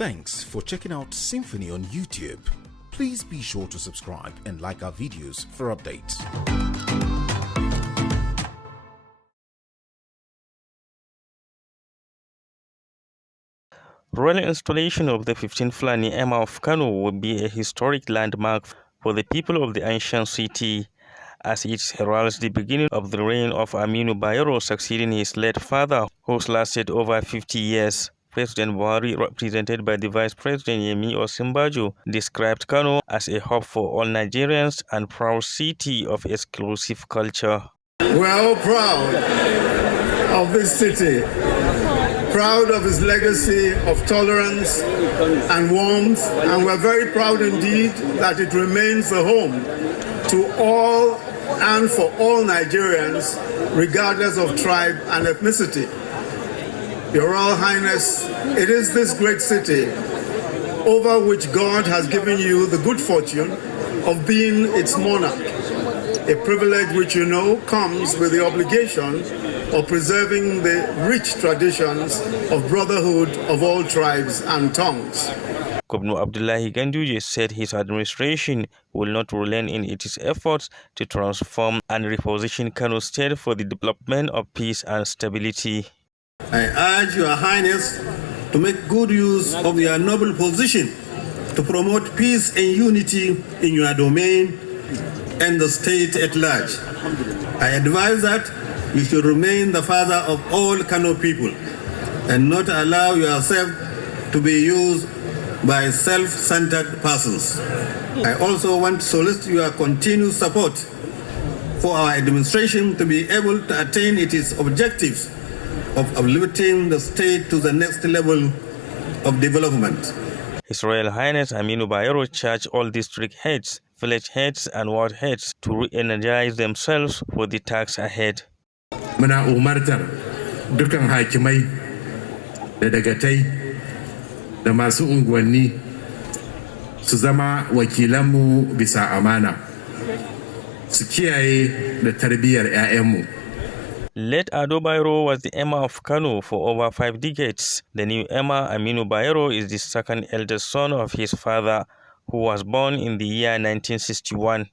Thanks for checking out Symphony on YouTube. Please be sure to subscribe and like our videos for updates. Royal installation of the 15th Fulani Emir of Kano will be a historic landmark for the people of the ancient city, as it heralds the beginning of the reign of Aminu Bayero, succeeding his late father, who's lasted over 50 years. President Buhari, represented by the Vice President Yemi Osinbajo, described Kano as a hub for all Nigerians and proud city of exclusive culture. We're all proud of this city, proud of its legacy of tolerance and warmth, and we're very proud indeed that it remains a home to all and for all Nigerians, regardless of tribe and ethnicity. Your Royal Highness, it is this great city over which God has given you the good fortune of being its monarch, a privilege which you know comes with the obligation of preserving the rich traditions of brotherhood of all tribes and tongues. Governor Abdullahi Ganduje said his administration will not relent in its efforts to transform and reposition Kano State for the development of peace and stability. I urge Your Highness to make good use of your noble position to promote peace and unity in your domain and the state at large. I advise that you should remain the father of all Kano people and not allow yourself to be used by self-centered persons. I also want to solicit your continued support for our administration to be able to attain its objectives of lifting the state to the next level of development. His Royal Highness Aminu Bayero charged all district heads, village heads and ward heads to re-energize themselves for the task ahead. Muna umartar dukan hakimai da dagatai da masu unguwanni su zama wakilanmu bisa amana, su kiyaye da tarbiyyar 'ya'yanmu. Late Ado Bayero was the Emir of Kano for over 5 decades. The new Emir, Aminu Bayero, is the second eldest son of his father, who was born in the year 1961.